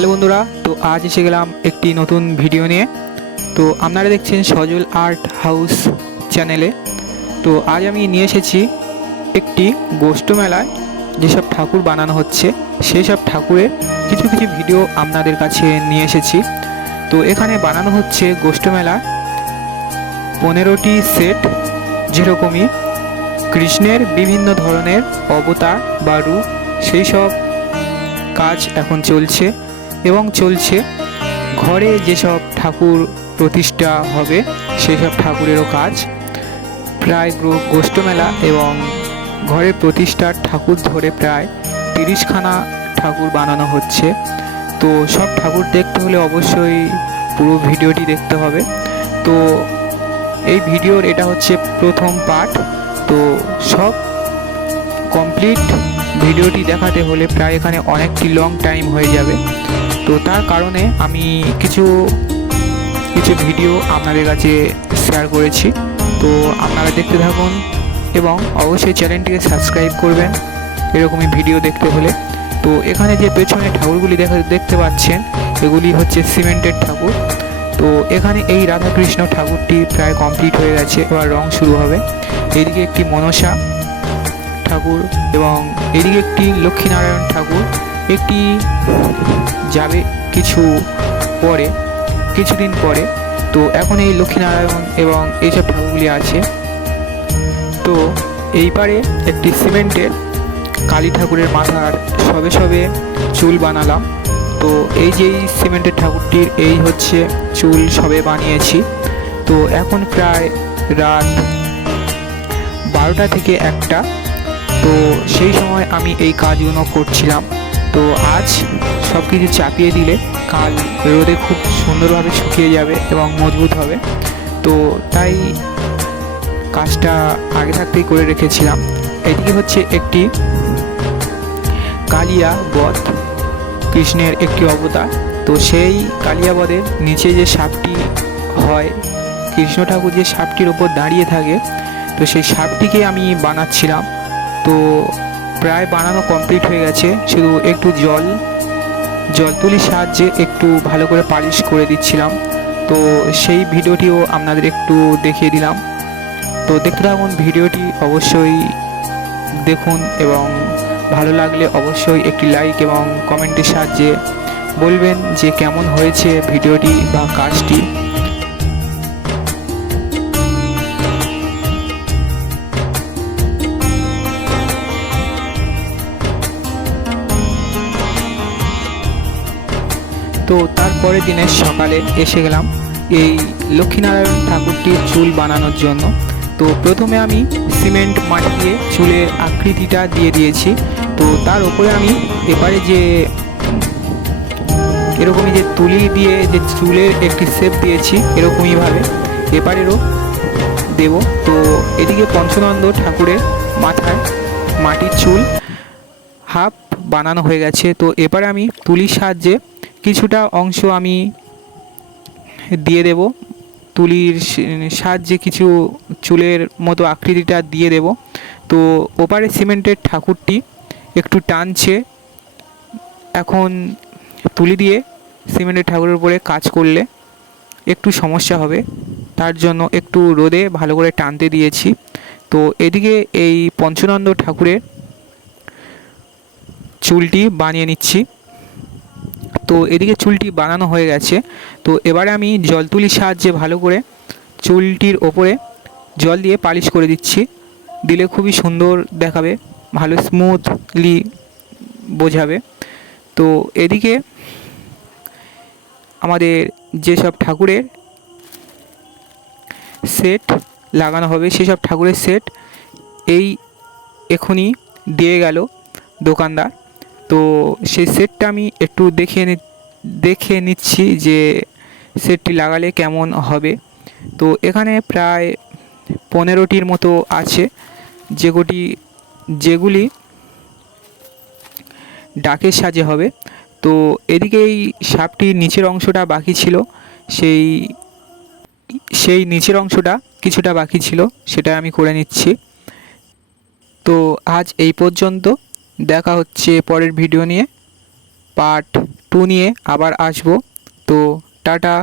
Hello বন্ধুরা, তো আজ এসে গেলাম একটি নতুন ভিডিও নিয়ে। তো আপনারা দেখছেন সজল আর্ট হাউস চ্যানেলে। তো আজ আমি নিয়ে এসেছি একটি গোষ্ঠ মেলায় যেসব ঠাকুর বানানো হচ্ছে সেই সব ঠাকুরের কিছু কিছু ভিডিও আপনাদের কাছে নিয়ে এসেছি। তো এখানে বানানো হচ্ছে গোষ্ঠ মেলা 15টি সেট, যেরকমই কৃষ্ণের বিভিন্ন ধরনের অবতার বা রূপ, সেই সব কাজ এখন চলছে এবং চলছে। ঘরে যেসব ঠাকুর প্রতিষ্ঠা হবে সেই সব ঠাকুরেরও কাজ প্রায় গোষ্ঠ মেলা এবং ঘরে প্রতিষ্ঠার ঠাকুর ধরে প্রায় 30খানা ঠাকুর বানানো হচ্ছে। তো সব ঠাকুর দেখতে হলে অবশ্যই পুরো ভিডিওটি দেখতে হবে। তো এই ভিডিওর এটা হচ্ছে প্রথম পার্ট। তো সব কমপ্লিট ভিডিওটি দেখাতে হলে প্রায় এখানে অনেকটি লং টাইম হয়ে যাবে। তো তার কারণে আমি কিছু ভিডিও আপনাদের কাছে শেয়ার করেছি। তো আপনারা দেখতে থাকুন এবং অবশ্যই চ্যানেলটিকে সাবস্ক্রাইব করবেন এরকমই ভিডিও দেখতে হলে। তো এখানে যে পেছনে ঠাকুরগুলি দেখতে পাচ্ছেন এগুলি হচ্ছে সিমেন্টের ঠাকুর। তো এখানে এই রাধাকৃষ্ণ ঠাকুরটি প্রায় কমপ্লিট হয়ে গেছে, এবার রং শুরু হবে। এদিকে একটি মনসা ঠাকুর এবং এদিকে একটি লক্ষ্মীনারায়ণ ঠাকুর একটি যাবে কিছুদিন পরে। তো এখন এই লক্ষ্মীনারায়ণ এবং এইসব ঠাকুরগুলি আছে। তো এই পারে একটি সিমেন্টের কালী ঠাকুরের মাথার সবে চুল বানালাম। তো এই যে সিমেন্টের ঠাকুরটির এই হচ্ছে চুল সবে বানিয়েছি। তো এখন প্রায় রাত 12টা থেকে 1টা। তো সেই সময় আমি এই কাজগুলো করছিলাম। তো আজ সব কিছু চাপিয়ে দিলে কাল রোদে খুব সুন্দরভাবে শুকিয়ে যাবে এবং মজবুত হবে। তো তাই কাজটা আগে থাকতেই করে রেখেছিলাম। এদিকে হচ্ছে একটি কালিয়া বধ, কৃষ্ণের একটি অবতার। তো সেই কালিয়া বধের নিচে যে সাপটি হয়, কৃষ্ণ ঠাকুর যে সাপটির ওপর দাঁড়িয়ে থাকে, তো সেই সাপটিকে আমি বানাচ্ছিলাম। তো প্রায় বানানো কমপ্লিট হয়ে গেছে, শুধু একটু জল তুলির সাহায্যে একটু ভালো করে পালিশ করে দিচ্ছিলাম। তো সেই ভিডিওটিও আপনাদের একটু দেখিয়ে দিলাম। তো দেখতে থাকুন ভিডিওটি, অবশ্যই দেখুন এবং ভালো লাগলে অবশ্যই একটি লাইক এবং কমেন্টের সাহায্যে বলবেন যে কেমন হয়েছে ভিডিওটি বা কাজটি। তো তারপরের দিনের সকালে এসে গেলাম এই লক্ষ্মীনারায়ণ ঠাকুরটির চুল বানানোর জন্য। তো প্রথমে আমি সিমেন্ট মাটি দিয়ে চুলের আকৃতিটা দিয়ে দিয়েছি। তো তার উপরে আমি এবারে যে এরকমই যে তুলি দিয়ে যে চুলের একটি শেপ দিয়েছি, এরকমইভাবে এবারেরও দেব। তো এদিকে পঞ্চনন্দ ঠাকুরের মাথায় মাটির চুল হাফ বানানো হয়ে গেছে। তো এবারে আমি তুলির সাহায্যে কিছুটা অংশ আমি দিয়ে দেব, তুলির সাহায্যে কিছু চুলের মতো আকৃতিটা দিয়ে দেব। তো ওপারে সিমেন্টের ঠাকুরটি একটু টানছে। এখন তুলি দিয়ে সিমেন্টের ঠাকুরের উপরে কাজ করলে একটু সমস্যা হবে, তার জন্য একটু রোদে ভালো করে টানতে দিয়েছি। তো এদিকে এই পঞ্চনন্দ ঠাকুরের চুলটি বানিয়ে নিচ্ছি। তো এদিকে চুলটি বানানো হয়ে গেছে। তো এবারে আমি জল তুলির সাহায্যে ভালো করে চুলটির ওপরে জল দিয়ে পালিশ করে দিচ্ছি। দিলে খুবই সুন্দর দেখাবে, ভালো স্মুথলি বোঝাবে। তো এদিকে আমাদের যেসব ঠাকুরের সেট লাগানো হবে সেসব ঠাকুরের সেট এই এখনই দিয়ে গেল দোকানদার। তো সেই সেটটা আমি একটু দেখে নিচ্ছি যে সেটটি লাগালে কেমন হবে। তো এখানে প্রায় 15টির মতো আছে, যেগুলি ডাকের সাজে হবে। তো এদিকে এই সাপটির নিচের অংশটা বাকি ছিল, সেই নিচের অংশটা কিছুটা বাকি ছিল, সেটা আমি করে নিচ্ছি। তো আজ এই পর্যন্ত, দেখা হচ্ছে পরের ভিডিও নিয়ে, পার্ট 2 নিয়ে আবার আসবো। তো টাটা।